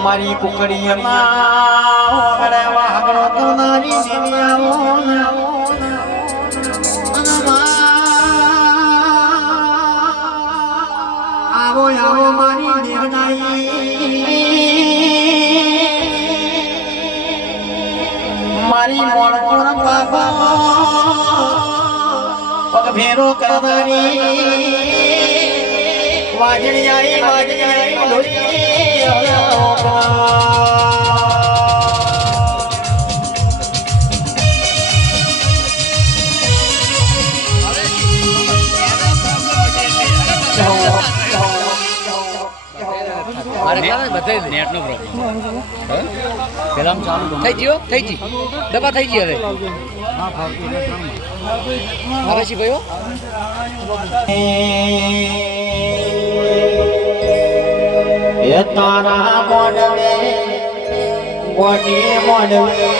મારી કુકડી વાગડો તો નારી આવો આવો મારી દેવનાઈ મારી મોણ બાબા પગ ભેરો કરવાની વાજણી આવી નેટ નો પ્રોબ્લેમ પેલા થઈ ગયો ડબ્બા થઈ ગયો હવે છે ભાઈઓ એ તારા મોડવે ગોટી મોડવે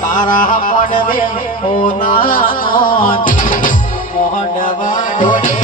તારા મોડવે હોના મોડવા ઢોલે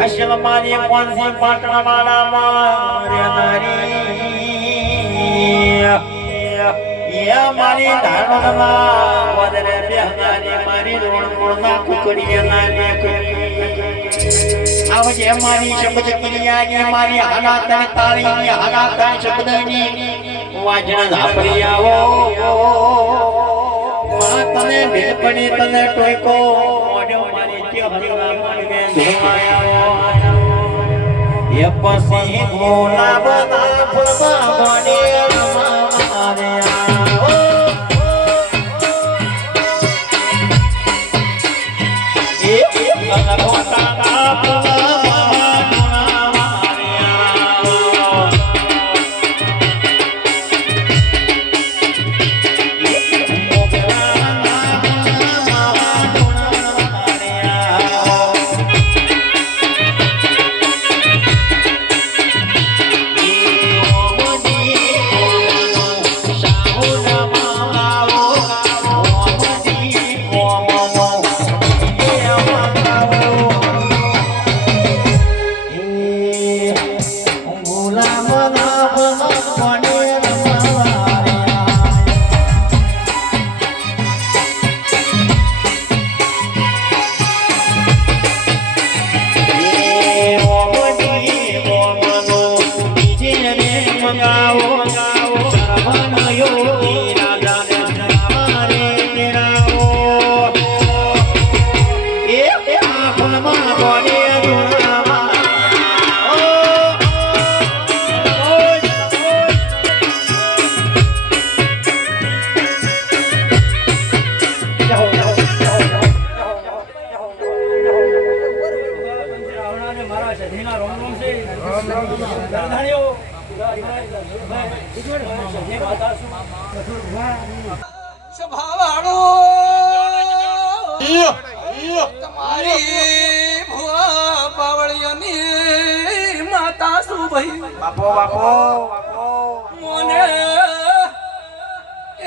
અસલ મારી કોનસી પાટણ માળામાં મારી ધારણમાં વદરે બેહનારી મારી રોણપુરમાં કુકડીએ આવજે મારી શબ્દ ક્રિયાની મારી હાલાતને તારીની હાલાતને શબ્દની વાજણ ધાપરી આવો તને ભેદ પડી તને ટોયકો મોઢો મારી કે હરવા મને ધોવાયા એ પછી ગોલા બના ફૂલમાં બને મારા સધીના રોમ રોમ છે ધરધાણીઓ સ્વભાવવાળો તમારી ભુવા પાવળિયાની માતા શું ભાઈ બાપો બાપો મોને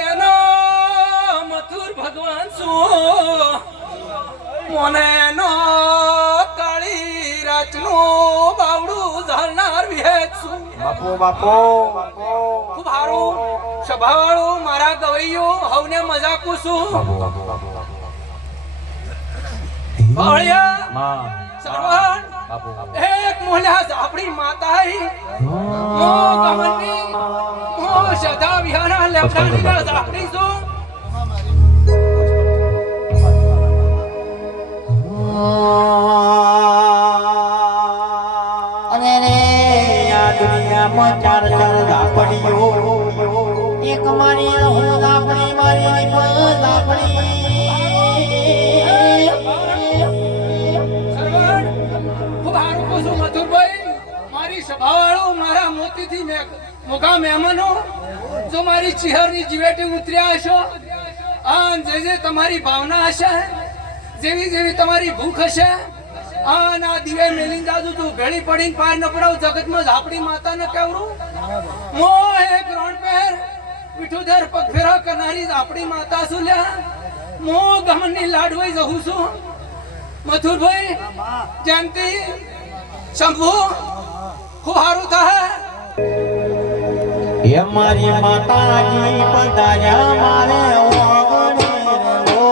એનો મથુર ભગવાન શું મોને નો કાળી રાતનો બાવડું ઝાલનાર વિહેત શું બાપો બાપો ખૂબ હારું સ્વભાવવાળું મારા ગવૈયો હવને મજાકું છું બાવળિયા સરવણ એક મોલ્યા આપણી માતા મો ગમનની મો સદા વિહારા લેવડાની આપણી શું અને રે આ દુનિયામાં ચાર ચાર ધાપડીઓ એક મારી હું ધાપડી મારી પણ ધાપડી સરવણ ખૂબ હારું કહું છું મથુરભાઈ મારી સભાવાળો મારા મોતીથી મોગા મહેમાનો જો મારી ચિહરની જીવેટી ઉતર્યા હશો જે જે તમારી ભાવના હશે જેવી જેવી તમારી ભૂખ હશે ના દિવે મેલીન જાદુ તું ભેળી પડીને પાર ન પડાવ જગતમાં ઝાપડી માતા ને કેવરું મો એક રોણ પેર વિઠુધર પગ ફેરા કરનારી ઝાપડી માતા શું લ્યા મો ગમનની લાડવાઈ જહું છું મથુરભાઈ જયંતી શંભુ ખૂબ સારું થાય એ મારી માતાજી પધાર્યા મારે ઓગણે રો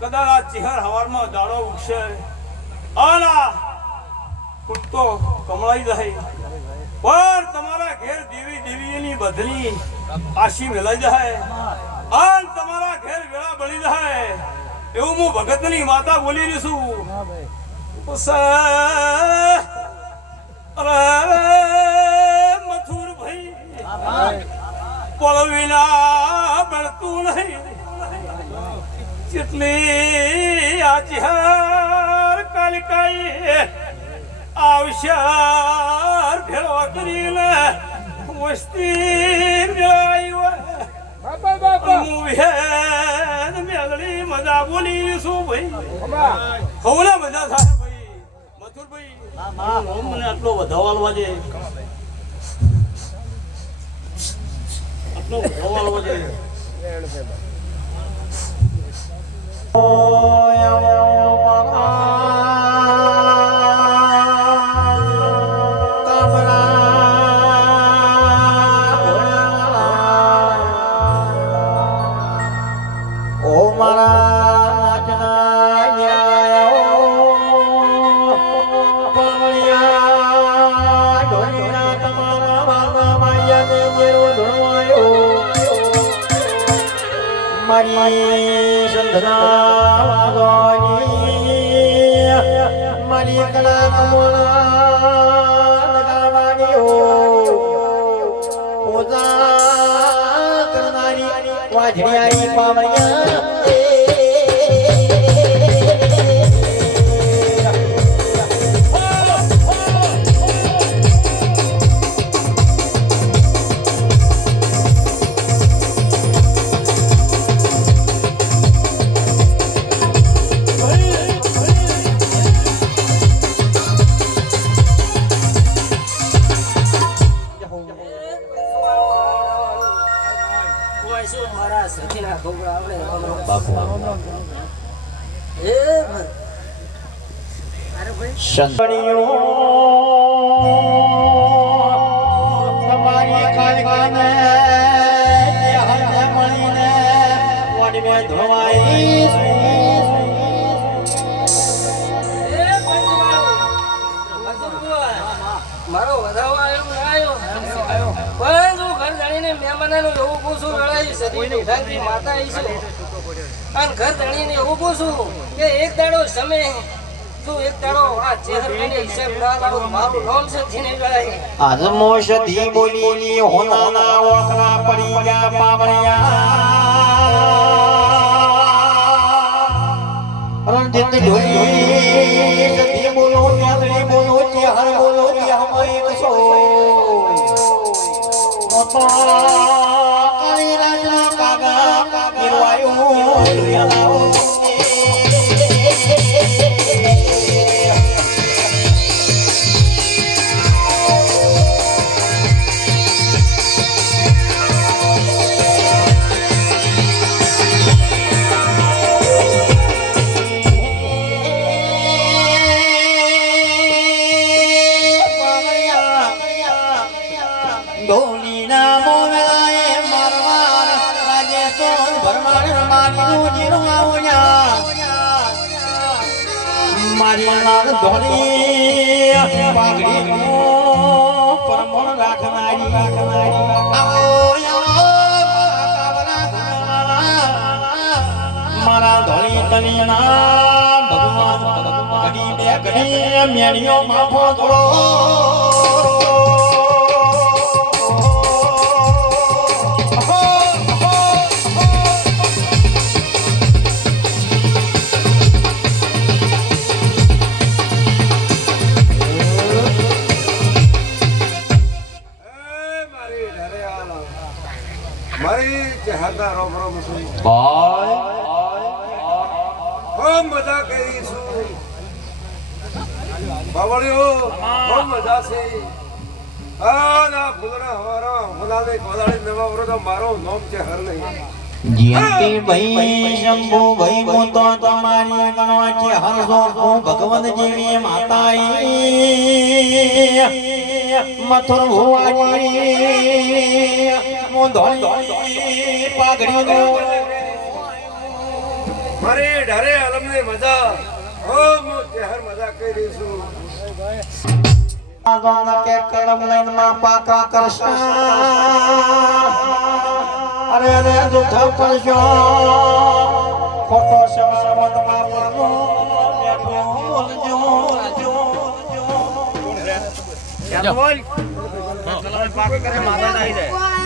કદાચ ચિહર હવારમાં દાડો ઉગશે આલા કુટતો કમળાઈ જાય પર તમારા ઘેર દેવી દેવીની બદલી આશી મેલાઈ જાય આન તમારા ઘેર વેળા બળી જાય એવું હું ભગતની માતા બોલી રહી છું અરે મથુર ભાઈ પળવીના બળતું નહીં જેટલી આચાર કાલિકાઈ આવશાર ભેળો કરીને વસ્તી મેળાયો બાપા બાપા હું હેન મેળડી મજા બોલી છું ભાઈ ખવલા મજા થાય ભાઈ મથુર ભાઈ મને આટલો વધાવવા દે આટલો વધાવવા દે મારી સંધના વાગોની મારી કલા કમોણા લગાવવાની હો પૂજા કરનારી વાજણિયારી પાવણિયા તમારી કાલિકાને હરને મળીને વનમે ધોવાઈ મારો વધાવો આવ્યો પણ હું ઘર જાણીને મહેમાનોનું એવું પૂછું લડાઈ સદી ઢાંકી માતા આવી છે અને ઘર જાણીને એવું પૂછું કે એક દાડો સમય તું એક દાડો આ ચહેરાની હિસાબ ના લાવો મારું નામ છે જીને લડાઈ આજમો સધી બોલીની હોનાના ઓળખના પડી ગયા પાવણિયા રણજીત ઢોલી સધી બોલો યાદડી બોલો ચિહર બોલો હમાય કસો મોતો કાળી રાજના કાગા નિર્વાયો યાદાઓ મારી લાલ ધોળી પાઘડી પરમણ રાખનારી મારા ધોળી તલીના ભગવાન ઘડી બે ઘડી મેણીઓ માફો થોડો મારી ચહેરા રોમ રોમ છું ખૂબ મજા કરી છું બાવળીઓ ખૂબ મજા છે આ ના ફૂલના હવારા હોનાલે કોદાળી નવા વરો તો મારો નામ છે હર નહીં જીયંતી ભાઈ શંભુ ભાઈ હું તો તમારી ગણવા છે હરસો હું ભગવન જેવી માતાઈ મથુર ભુવાની હું ધોળી પાઘડી નો મારી ઢારે આલમને મજા ખૂબ ચહેર મજા કરી છું આગાના કે કલમ લાઈન માં પાકા કરશા અરે અરે દુઃખ કરશો ખોટો સમત માં પડો બેઠો બોલજો યા બોલ કલમ પાકા કરે માતા આવી જાય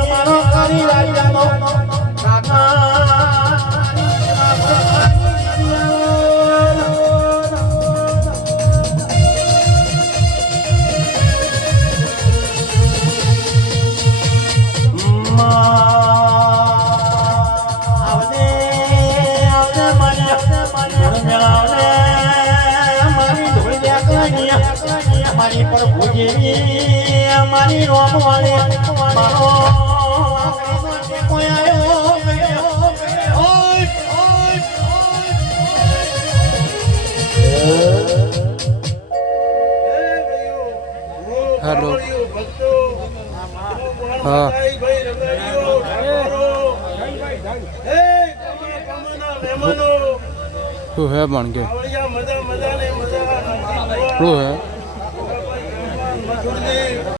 અમારો કરી રાજાનો મારી પર ભૂજી મારી રોમ વાળી મારો હેલો ભક્તો હા ભાઈ રંગારીઓ ઠાકોરો હે કમાના મહેમાનો શું હે પણ કે આવડિયા મજા મજા ને મજા શું હે